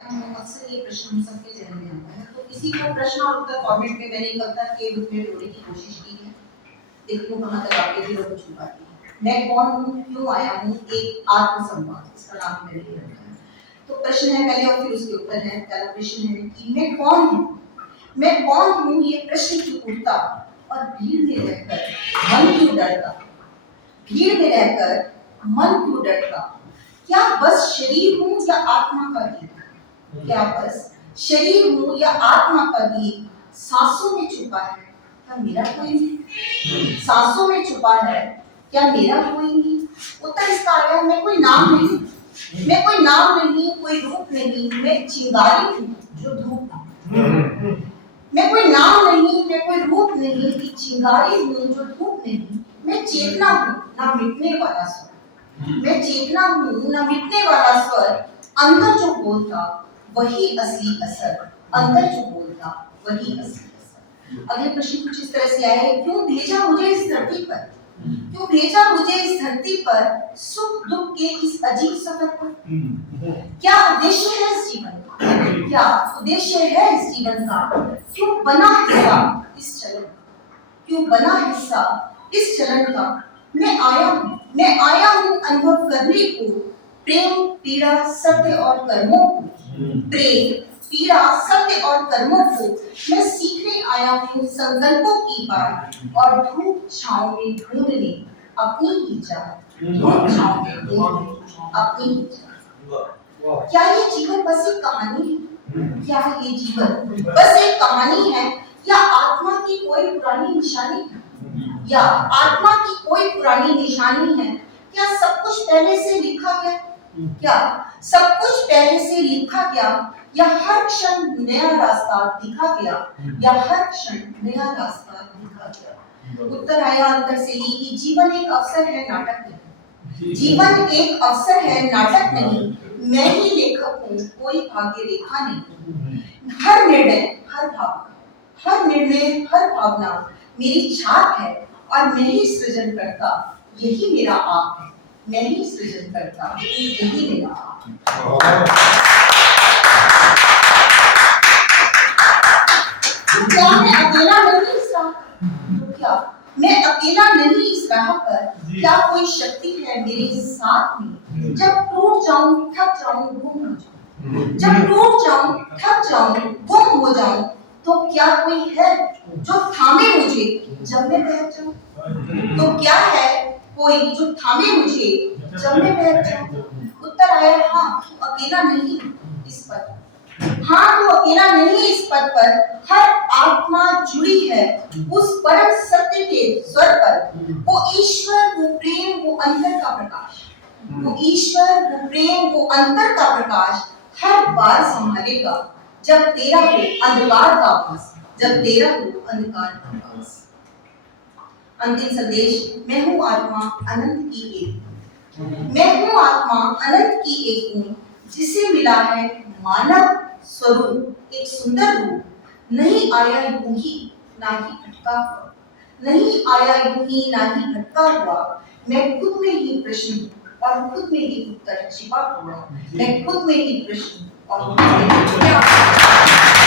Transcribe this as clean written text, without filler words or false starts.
अक्सर ये प्रश्न हम सबके जहन में आता है, तो इसी को प्रश्न और उत्तर फॉर्मेट में मैंने कविता के रूप में जोड़ने की कोशिश की है। देखूं कहाँ तक आपके दिलों को छू पाती है। मैं कौन हूँ, क्यों आया हूँ, एक आत्मसंवाद, इसका नाम मैंने ये रखा है। तो प्रश्न है पहले और फिर उसके उत्तर है। पहला प्रश्न है कि मैं कौन हूँ, मैं कौन हूँ, ये प्रश्न क्यों उठता और भीड़ में रहकर मन क्यों डरता, भीड़ में रहकर मन क्यों डरता, क्या बस शरीर हूँ या आत्मा का गीत, क्या बस शरीर हूँ या आत्मा का गीत, सांसों में छुपा है क्या मेरा कोई नहीं, सांसों में छुपा है क्या मेरा कोई नहीं। उत्तर इसका आया, मैं कोई नाम नहीं, मैं कोई नाम नहीं, कोई रूप नहीं, मैं चिंगारी हूँ जो धूप नहीं। मैं कोई नाम नहीं, मैं कोई रूप नहीं, कि चिंगारी हूँ जो धूप नहीं। मैं चेतना हूँ ना मिटने वाला स्वर, मैं चेतना हूँ ना मिटने वाला स्वर, अंदर जो बोलता वही असली असर, अंदर जो बोलता वही असली असर। अगले प्रश्न कुछ इस तरह से आया है, क्यों भेजा मुझे इस धरती पर, क्यों भेजा मुझे इस धरती पर, सुख दुख के इस अजीब सफर पर, क्या उद्देश्य है इस जीवन का, क्या उद्देश्य है इस जीवन का, क्यों बना हिस्सा इस चलन का, क्यों बना हिस्सा इस चलन का। मैं आया हूँ अनुभव करने को, प्रेम पीड़ा सत्य और कर्मों को, प्रेम पीड़ा सत्य और कर्मों को। मैं सीखने आया हूँ संकल्पों की बात, और धूप छांव में ढूंढने अपनी ही चाह, धूप छांव में ढूंढने अपनी ही चाह। क्या ये जीवन बस एक कहानी है, क्या ये जीवन बस एक कहानी है, या आत्मा की कोई पुरानी निशानी है, या आत्मा की कोई पुरानी निशानी है। क्या सब कुछ पहले से लिखा गया, क्या सब कुछ पहले से लिखा गया, या हर क्षण नया रास्ता दिखा गया, या हर क्षण नया रास्ता दिखा गया। उत्तर आया अंतर से ही कि जीवन एक अवसर है, नाटक नहीं, जीवन एक अवसर है, नाटक नहीं। मैं ही लेखक हूँ, कोई भाग्य रेखा नहीं। हर निर्णय हर भावना, हर निर्णय हर भावना मेरी छाप है, और मैं ही सृजन करता, यही मेरा आप है, मैं ही सृजन करता, यही मेरा आप है। क्या मैं अकेला नहीं इस राह पर, क्या मैं अकेला नहीं इस राह पर, क्या कोई शक्ति है मेरे साथ में। जब टूट जाऊं थक जाऊं गुम हो जाऊं, जब टूट जाऊं थक जाऊं गुम हो जाऊं, तो क्या कोई है जो थामे मुझे जब मैं बैठ जाऊं, तो क्या है कोई जो थामे मुझे जब मैं बैठ जाऊं। उत्तर आया, हाँ तू अकेला नहीं इस पद पर, हाँ तू अकेला नहीं इस पद पर, हर आत्मा जुड़ी है उस परम सत्य के स्वर पर। वो ईश्वर, वो प्रेम, वो अंतर का प्रकाश, वो ईश्वर, वो प्रेम, वो अंतर का प्रकाश हर बार संभालेगा जब तेरा हो अंधकार का आभास, जब तेरा हो अंधकार का आभास। अंतिम संदेश, मैं हूँ आत्मा अनंत की एक, मैं हूँ आत्मा अनंत की एक हूँ, जिसे मिला है मानव स्वरूप, एक सुंदर रूप। नहीं आया यूं ही ना ही भटका हुआ, नहीं आया यूं ही ना ही भटका हुआ। मैं खुद में ही प्रश्न और खुद में ही उत्तर छिपा हुआ, मैं खुद में ही प्रश्न और खुद में ही उत्तर